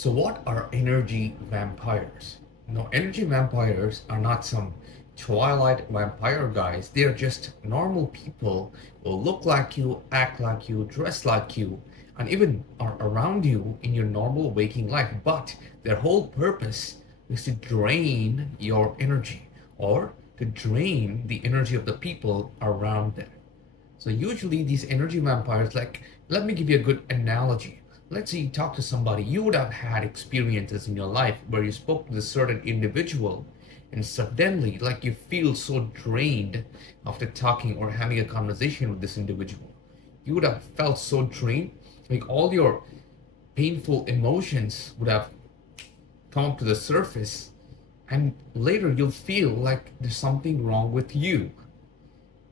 So, what are energy vampires? No, energy vampires are not some Twilight vampire guys. They're just normal people who look like you, act like you, dress like you, and even are around you in your normal waking life. But their whole purpose is to drain your energy or to drain the energy of the people around them. So usually these energy vampires, like, let me give you a good analogy. Let's say you talk to somebody, you would have had experiences in your life where you spoke to a certain individual and suddenly, like, you feel so drained after talking or having a conversation with this individual. You would have felt so drained, like all your painful emotions would have come up to the surface, and later you'll feel like there's something wrong with you,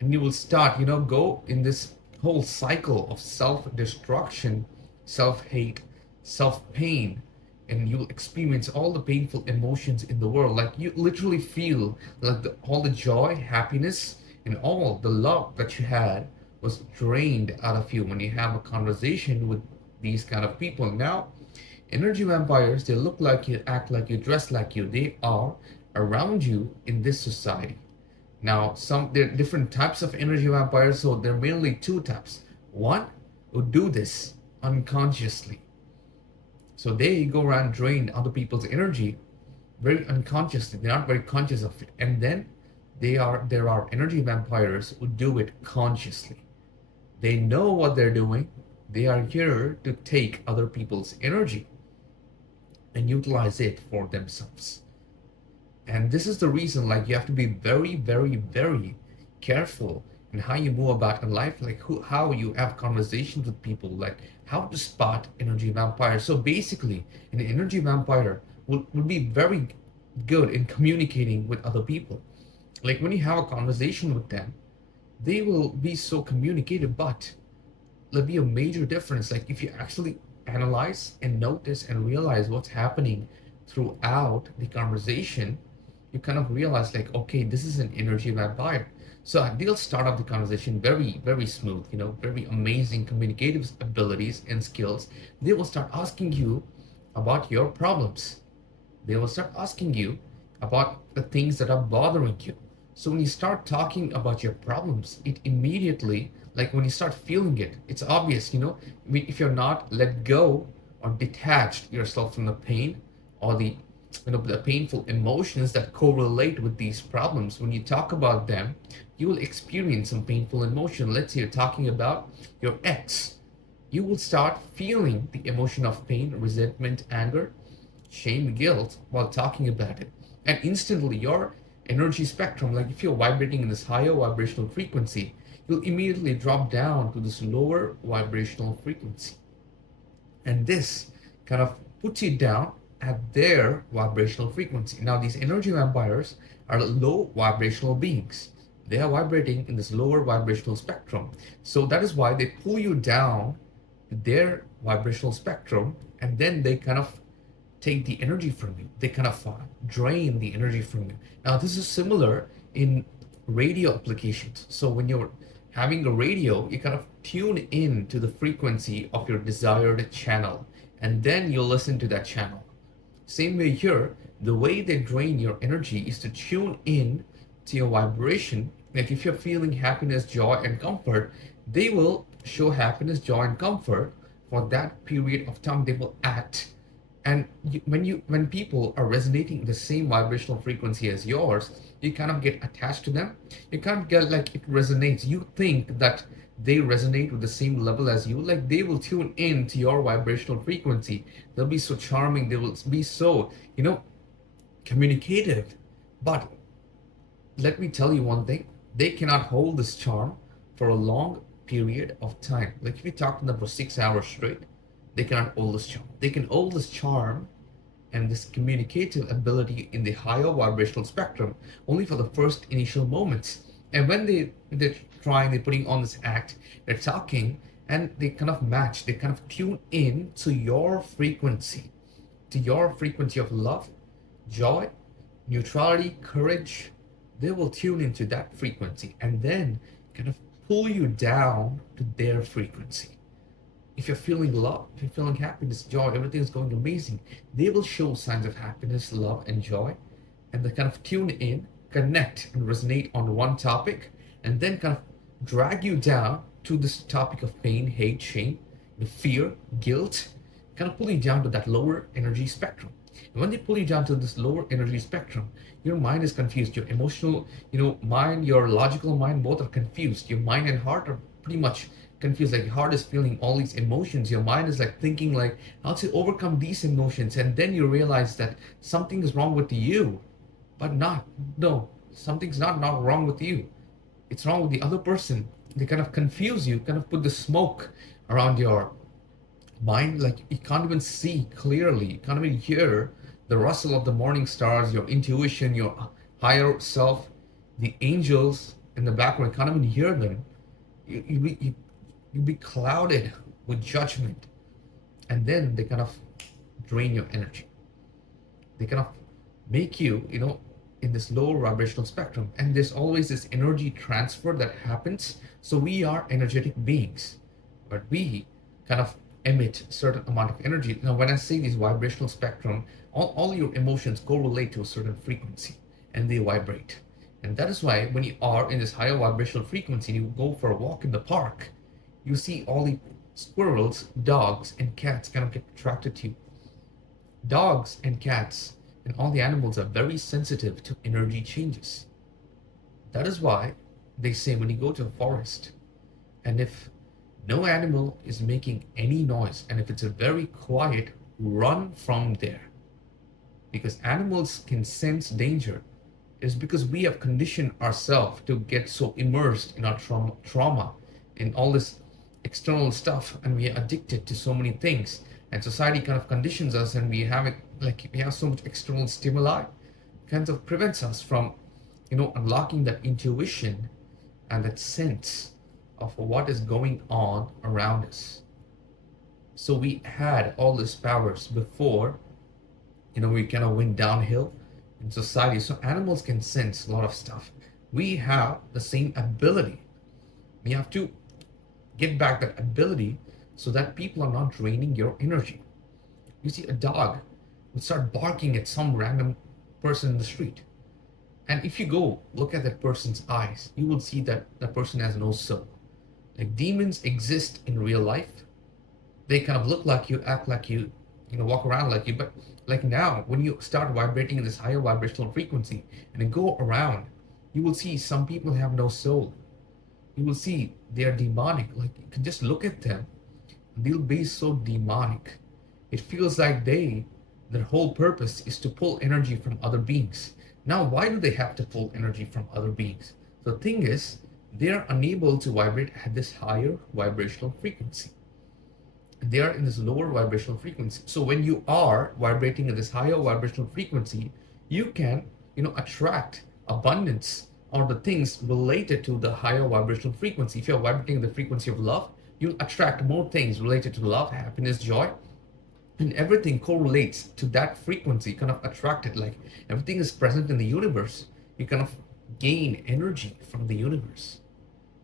and you will start go in this whole cycle of self-destruction, self-hate, self-pain, and you'll experience all the painful emotions in the world. Like, you literally feel like all the joy, happiness, and all the love that you had was drained out of you when you have a conversation with these kind of people. Now, energy vampires, they look like you, act like you, dress like you. They are around you in this society. Now, there are different types of energy vampires, so there are mainly two types. One who do this unconsciously. So they go around drain other people's energy very unconsciously. They're not very conscious of it. And then there are energy vampires who do it consciously. They know what they're doing. They are here to take other people's energy and utilize it for themselves. And this is the reason, like, you have to be very, very, very careful in how you move about in life, like how you have conversations with people, like how to spot energy vampires. So basically, an energy vampire would be very good in communicating with other people. Like, when you have a conversation with them, they will be so communicative, but there'll be a major difference. Like, if you actually analyze and notice and realize what's happening throughout the conversation, you kind of realize, like, okay, this is an energy vampire. So they'll start off the conversation very, very smooth, very amazing communicative abilities and skills. They will start asking you about your problems. They will start asking you about the things that are bothering you. So when you start talking about your problems, it immediately, like, when you start feeling it, it's obvious, if you're not let go or detached yourself from the pain or the painful emotions that correlate with these problems. When you talk about them, you will experience some painful emotion. Let's say you're talking about your ex. You will start feeling the emotion of pain, resentment, anger, shame, guilt while talking about it. And instantly your energy spectrum, like if you're vibrating in this higher vibrational frequency, you'll immediately drop down to this lower vibrational frequency. And this kind of puts you down at their vibrational frequency. Now, these energy vampires are low vibrational beings. They are vibrating in this lower vibrational spectrum. So that is why they pull you down to their vibrational spectrum, and then they kind of take the energy from you. They kind of drain the energy from you. Now, this is similar in radio applications. So when you're having a radio, you kind of tune in to the frequency of your desired channel, and then you listen to that channel. Same way here, the way they drain your energy is to tune in to your vibration. Like, if you're feeling happiness, joy, and comfort, they will show happiness, joy, and comfort for that period of time. They will act. And when people are resonating the same vibrational frequency as yours, you kind of get attached to them. You kind of get, like, it resonates. You think that they resonate with the same level as you. Like, they will tune in to your vibrational frequency. They'll be so charming. They will be so communicative. But let me tell you one thing: they cannot hold this charm for a long period of time. Like, if you talk to them for 6 hours straight, they cannot hold this charm. They can hold this charm and this communicative ability in the higher vibrational spectrum only for the first initial moments. And when they're trying, they're putting on this act, they're talking, and they kind of match, they kind of tune in to your frequency, of love, joy, neutrality, courage. They will tune into that frequency and then kind of pull you down to their frequency. If you're feeling love, if you're feeling happiness, joy, everything is going amazing, they will show signs of happiness, love, and joy. And they kind of tune in, connect, and resonate on one topic, and then kind of drag you down to this topic of pain, hate, shame, the fear, guilt, kind of pull you down to that lower energy spectrum. And when they pull you down to this lower energy spectrum, your mind is confused. Your emotional, mind, your logical mind, both are confused. Your mind and heart are pretty much confused. Like your heart is feeling all these emotions. Your mind is like thinking like how to overcome these emotions. And then you realize that something is wrong with you, but not. No, something's not wrong with you. It's wrong with the other person. They kind of confuse you, kind of put the smoke around your mind, like you can't even see clearly, you can't even hear the rustle of the morning stars, your intuition, your higher self, the angels in the background, you can't even hear them. You be clouded with judgment, and then they kind of drain your energy. They kind of make you, in this lower vibrational spectrum, and there's always this energy transfer that happens. So we are energetic beings, but we kind of emit certain amount of energy. Now when I say this vibrational spectrum, all your emotions correlate to a certain frequency, and they vibrate. And that is why when you are in this higher vibrational frequency, you go for a walk in the park, you see all the squirrels, dogs, and cats kind of get attracted to you. Dogs and cats and all the animals are very sensitive to energy changes. That is why they say when you go to a forest, and if no animal is making any noise, and if it's a very quiet, run from there. Because animals can sense danger. It's because we have conditioned ourselves to get so immersed in our trauma, in all this external stuff, and we are addicted to so many things. And society kind of conditions us, and we have it like we have so much external stimuli, kind of prevents us from, unlocking that intuition and that sense of what is going on around us. So we had all these powers before, we kind of went downhill in society. So animals can sense a lot of stuff. We have the same ability. We have to get back that ability so that people are not draining your energy. You see, a dog would start barking at some random person in the street. And if you go look at that person's eyes, you will see that that person has no soul. Like demons exist in real life. They kind of look like you, act like you, walk around like you. But like now, when you start vibrating in this higher vibrational frequency and you go around, you will see some people have no soul. You will see they are demonic. Like you can just look at them, they'll be so demonic. It feels like their whole purpose is to pull energy from other beings. Now, why do they have to pull energy from other beings? The thing is, they are unable to vibrate at this higher vibrational frequency. They are in this lower vibrational frequency. So when you are vibrating at this higher vibrational frequency, you can, attract abundance or the things related to the higher vibrational frequency. If you're vibrating the frequency of love, you'll attract more things related to love, happiness, joy, and everything correlates to that frequency, kind of attracted. Like everything is present in the universe, you kind of gain energy from the universe.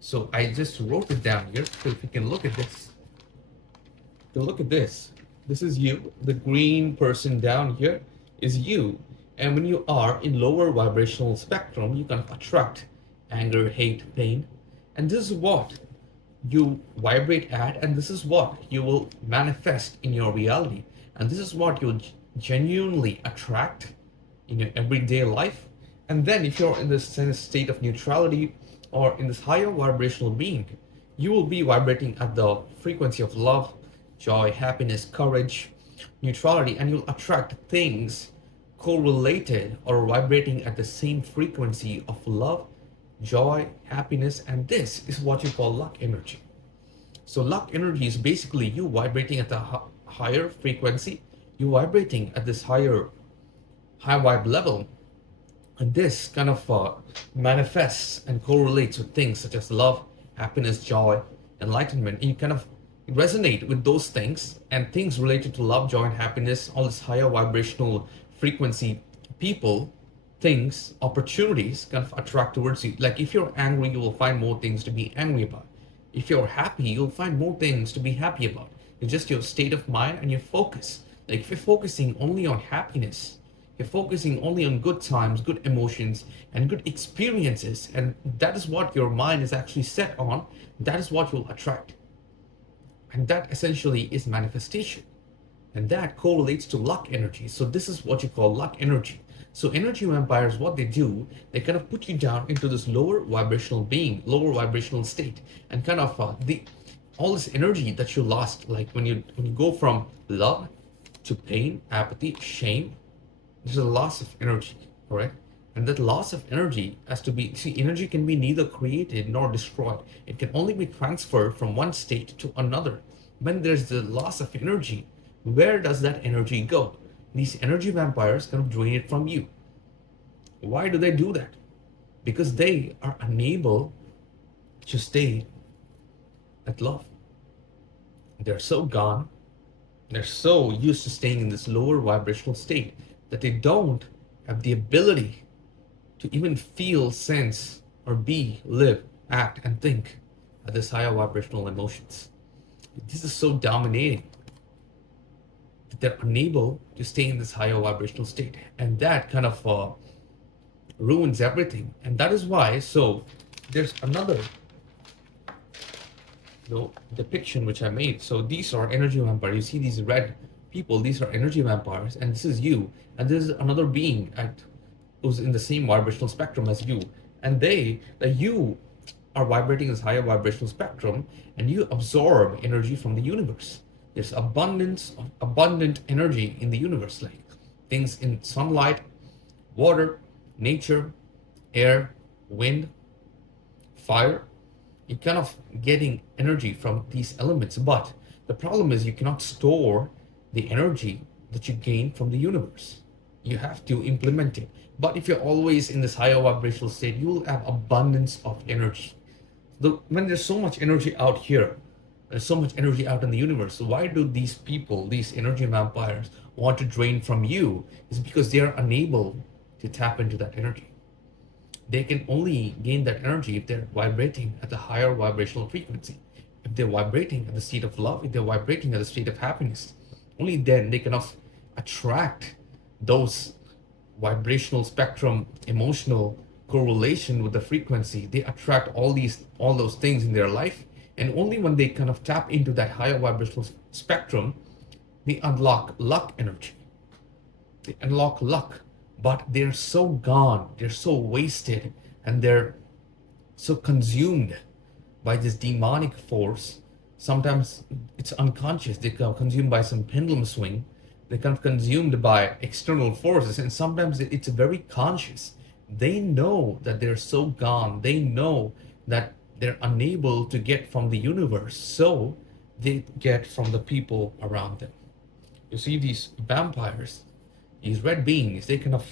So I just wrote it down here. So if you can look at this, this is you. The green person down here is you. And when you are in lower vibrational spectrum, you kind of attract anger, hate, pain. And this is what you vibrate at, and this is what you will manifest in your reality. And this is what you'll genuinely attract in your everyday life. And then if you're in this state of neutrality or in this higher vibrational being, you will be vibrating at the frequency of love, joy, happiness, courage, neutrality, and you'll attract things correlated or vibrating at the same frequency of love, joy, happiness, and this is what you call luck energy. So luck energy is basically you vibrating at the higher frequency, you vibrating at this high vibe level, and this kind of manifests and correlates with things such as love, happiness, joy, enlightenment. And you kind of resonate with those things, and things related to love, joy, and happiness, all this higher vibrational frequency, people, things, opportunities kind of attract towards you. Like if you're angry, you will find more things to be angry about. If you're happy, you'll find more things to be happy about. It's just your state of mind and your focus. Like if you're focusing only on happiness, you're focusing only on good times, good emotions, and good experiences, and that is what your mind is actually set on, that is what you'll attract. And that essentially is manifestation. And that correlates to luck energy. So this is what you call luck energy. So energy vampires, what they do, they kind of put you down into this lower vibrational being, lower vibrational state, and kind of the all this energy that you lost, like when you go from love to pain, apathy, shame, there's a loss of energy, all right? And that loss of energy has to be, see, energy can be neither created nor destroyed. It can only be transferred from one state to another. When there's the loss of energy, where does that energy go? These energy vampires kind of drain it from you. Why do they do that? Because they are unable to stay at love. They're so gone, they're so used to staying in this lower vibrational state that they don't have the ability to even feel, sense, or be, live, act, and think at this higher vibrational emotions. This is so dominating that they're unable to stay in this higher vibrational state. And that kind of ruins everything. And that is why, so there's another depiction which I made. So these are energy vampires. You see these red people, these are energy vampires, and this is you. And this is another being who's in the same vibrational spectrum as you. And you are vibrating this higher vibrational spectrum, and you absorb energy from the universe. There's abundant energy in the universe, like things in sunlight, water, nature, air, wind, fire. You're kind of getting energy from these elements, but the problem is you cannot store the energy that you gain from the universe. You have to implement it. But if you're always in this higher vibrational state, you will have abundance of energy. When there's so much energy out here, there's so much energy out in the universe, why do these people, these energy vampires, want to drain from you? It's because they are unable to tap into that energy. They can only gain that energy if they're vibrating at the higher vibrational frequency. If they're vibrating at the state of love, if they're vibrating at the state of happiness, only then they can attract those vibrational spectrum, emotional correlation with the frequency. They attract all those things in their life, and only when they kind of tap into that higher vibrational spectrum, they unlock luck energy. They unlock luck, but they're so gone, they're so wasted, and they're so consumed by this demonic force. Sometimes it's unconscious. They are consumed by some pendulum swing. They're kind of consumed by external forces, and sometimes it's very conscious. They know that they're so gone. They know that they're unable to get from the universe, so they get from the people around them. You see, these vampires, these red beings, they kind of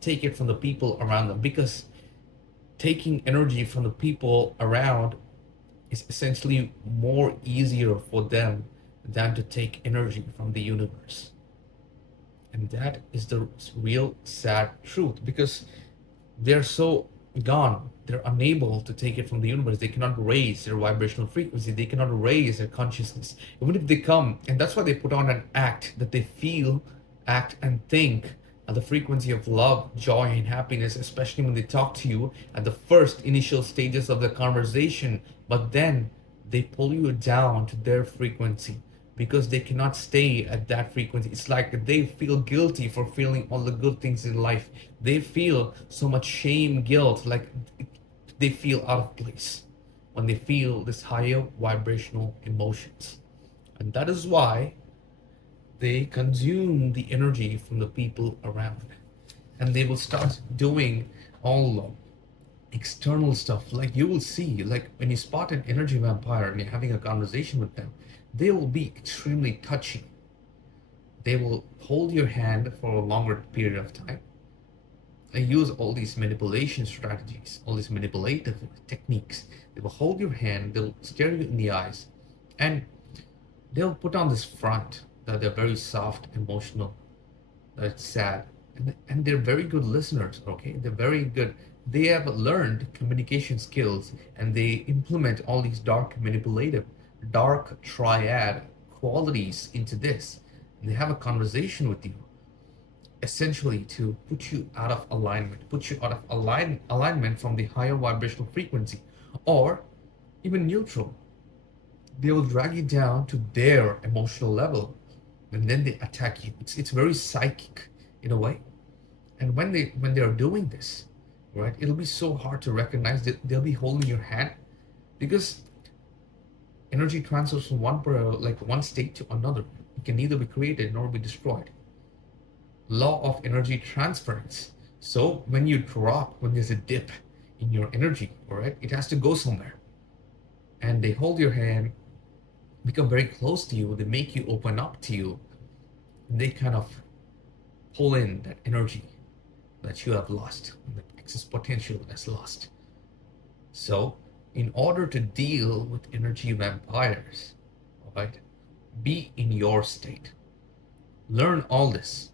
take it from the people around them, because taking energy from the people around is essentially more easier for them than to take energy from the universe. And that is the real sad truth, because they're so gone. They're unable to take it from the universe. They cannot raise their vibrational frequency. They cannot raise their consciousness. Even if they come, and that's why they put on an act that they feel, act, and think at the frequency of love, joy, and happiness, especially when they talk to you at the first initial stages of the conversation. But then they pull you down to their frequency, because they cannot stay at that frequency. It's like they feel guilty for feeling all the good things in life. They feel so much shame, guilt, like they feel out of place when they feel this higher vibrational emotions. And that is why they consume the energy from the people around. And they will start doing all external stuff. Like you will see, like when you spot an energy vampire and you're having a conversation with them, they will be extremely touchy. They will hold your hand for a longer period of time. They use all these manipulation strategies, all these manipulative techniques. They will hold your hand, they'll stare you in the eyes, and they'll put on this front that they're very soft, emotional, that it's sad. And they're very good listeners, okay? They're very good. They have learned communication skills, and they implement all these dark manipulative, dark triad qualities into this. And they have a conversation with you, essentially to put you out of alignment, put you out of alignment from the higher vibrational frequency, or even neutral. They will drag you down to their emotional level, and then they attack you. It's very psychic in a way. And when they are doing this, right, it'll be so hard to recognize that they'll be holding your hand, because energy transfers from one state to another. It can neither be created nor be destroyed. Law of energy transference. So when there's a dip in your energy, all right, it has to go somewhere. And they hold your hand, become very close to you, they make you open up to you, and they kind of pull in that energy that you have lost, the excess potential that's lost. So, in order to deal with energy vampires, all right, be in your state. Learn all this.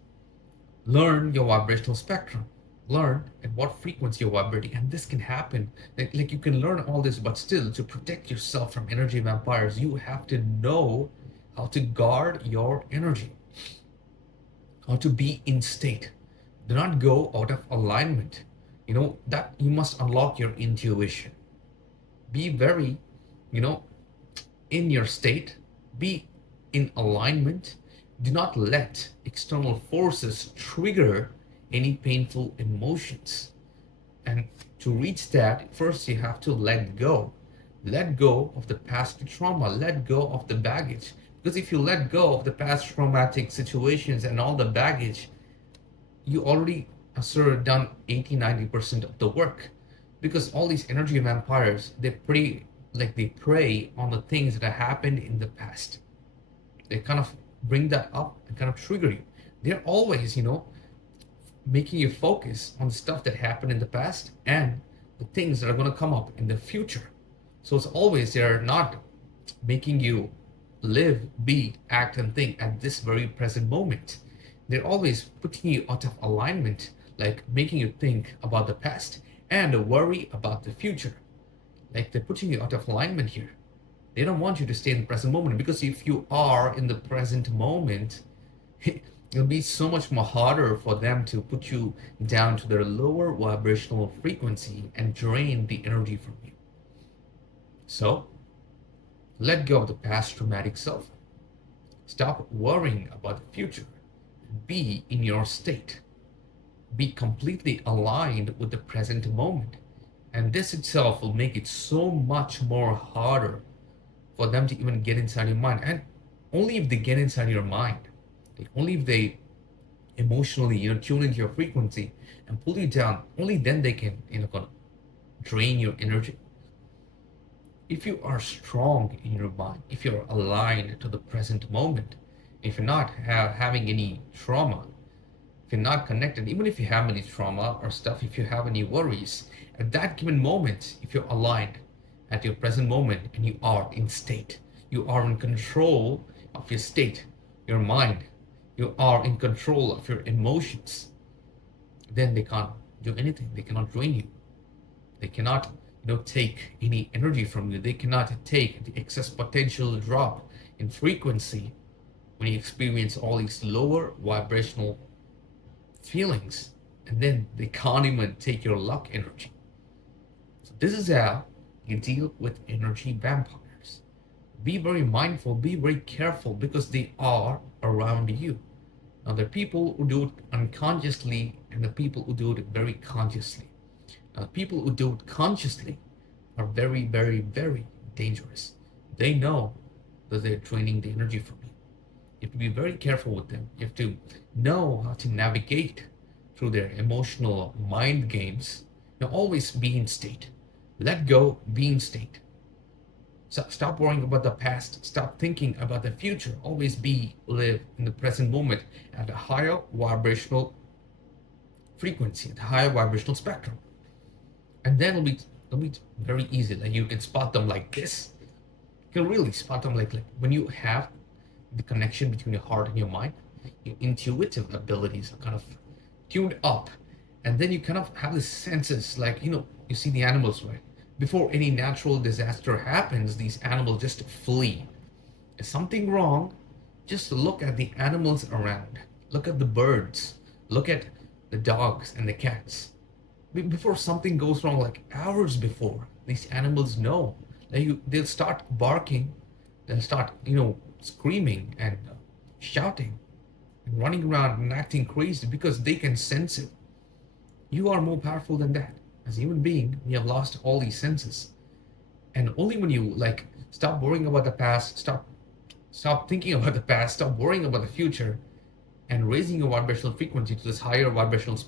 Learn your vibrational spectrum. Learn at what frequency you're vibrating, and this can happen. Like you can learn all this, but still, to protect yourself from energy vampires, you have to know how to guard your energy, how to be in state. Do not go out of alignment. That you must unlock your intuition. Be very, in your state. Be in alignment. Do not let external forces trigger any painful emotions. And to reach that, first you have to let go. Let go of the past trauma. Let go of the baggage. Because if you let go of the past traumatic situations and all the baggage, you already sort of done 80-90% of the work. Because all these energy vampires, they prey on the things that happened in the past. They kind of bring that up and kind of trigger you. They're always, making you focus on the stuff that happened in the past and the things that are going to come up in the future. So it's always, they're not making you live, be, act, and think at this very present moment. They're always putting you out of alignment, like making you think about the past and worry about the future. Like they're putting you out of alignment here. They don't want you to stay in the present moment, because if you are in the present moment, it'll be so much more harder for them to put you down to their lower vibrational frequency and drain the energy from you. So, let go of the past traumatic self. Stop worrying about the future. Be in your state. Be completely aligned with the present moment. And this itself will make it so much more harder for them to even get inside your mind. And only if they get inside your mind, only if they emotionally, tune into your frequency and pull you down, only then they can, drain your energy. If you are strong in your mind, if you're aligned to the present moment, if you're not having any trauma, if you're not connected, even if you have any trauma or stuff, if you have any worries, at that given moment, if you're aligned at your present moment and you are in state, you are in control of your state, your mind, you are in control of your emotions, then they can't do anything. They cannot drain you. They cannot, take any energy from you. They cannot take the excess potential drop in frequency when you experience all these lower vibrational feelings, and then they can't even take your luck energy. So this is how you deal with energy vampires. Be very mindful, be very careful, because they are around you. Now, there are people who do it unconsciously and the people who do it very consciously. Now, the people who do it consciously are very, very, very dangerous. They know that they're draining the energy from you. You have to be very careful with them. You have to know how to navigate through their emotional mind games. Always be in state. Let go, be in state. So stop worrying about the past. Stop thinking about the future. Always live in the present moment at a higher vibrational frequency, at a higher vibrational spectrum. And then it'll be very easy. Like you can spot them like this. You can really spot them like when you have the connection between your heart and your mind, your intuitive abilities are kind of tuned up. And then you kind of have the senses, like, you see the animals, right? Before any natural disaster happens, these animals just flee. Is something wrong? Just look at the animals around. Look at the birds. Look at the dogs and the cats. Before something goes wrong, like hours before, these animals know. They'll start barking. They'll start, screaming and shouting and running around and acting crazy because they can sense it. You are more powerful than that. As a human being, we have lost all these senses. And only when you stop worrying about the past, stop thinking about the past, stop worrying about the future, and raising your vibrational frequency to this higher vibrational,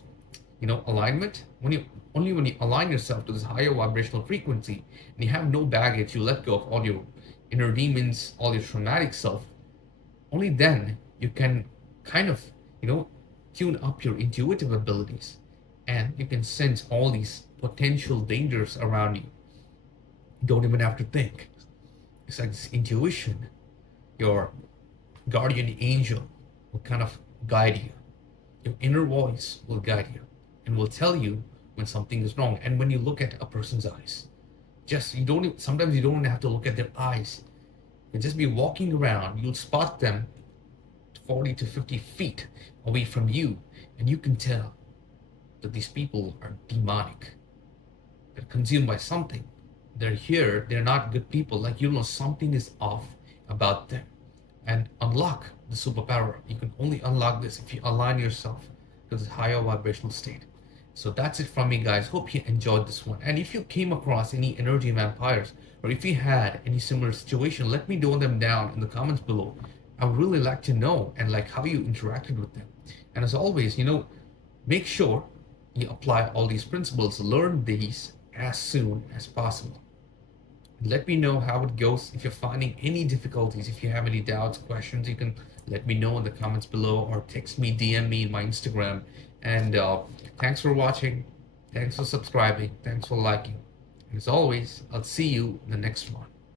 alignment. When you align yourself to this higher vibrational frequency, and you have no baggage, you let go of all your inner demons, all your traumatic self. Only then you can kind of, tune up your intuitive abilities, and you can sense all these potential dangers around you. You don't even have to think. It's like this intuition. Your guardian angel will kind of guide you. Your inner voice will guide you and will tell you when something is wrong. And when you look at a person's eyes, sometimes you don't have to look at their eyes. You just be walking around, you'll spot them 40 to 50 feet away from you, and you can tell that these people are demonic. They're consumed by something. They're here, they're not good people. Like, something is off about them. And unlock the superpower. You can only unlock this if you align yourself to this higher vibrational state. So that's it from me, guys. Hope you enjoyed this one. And if you came across any energy vampires, or if you had any similar situation, let me know them down in the comments below. I would really like to know, and like how you interacted with them. And as always, make sure you apply all these principles, learn these as soon as possible. Let me know how it goes. If you're finding any difficulties, if you have any doubts, questions, you can let me know in the comments below, or text me, DM me in my Instagram. And thanks for watching. Thanks for subscribing. Thanks for liking. And as always, I'll see you in the next one.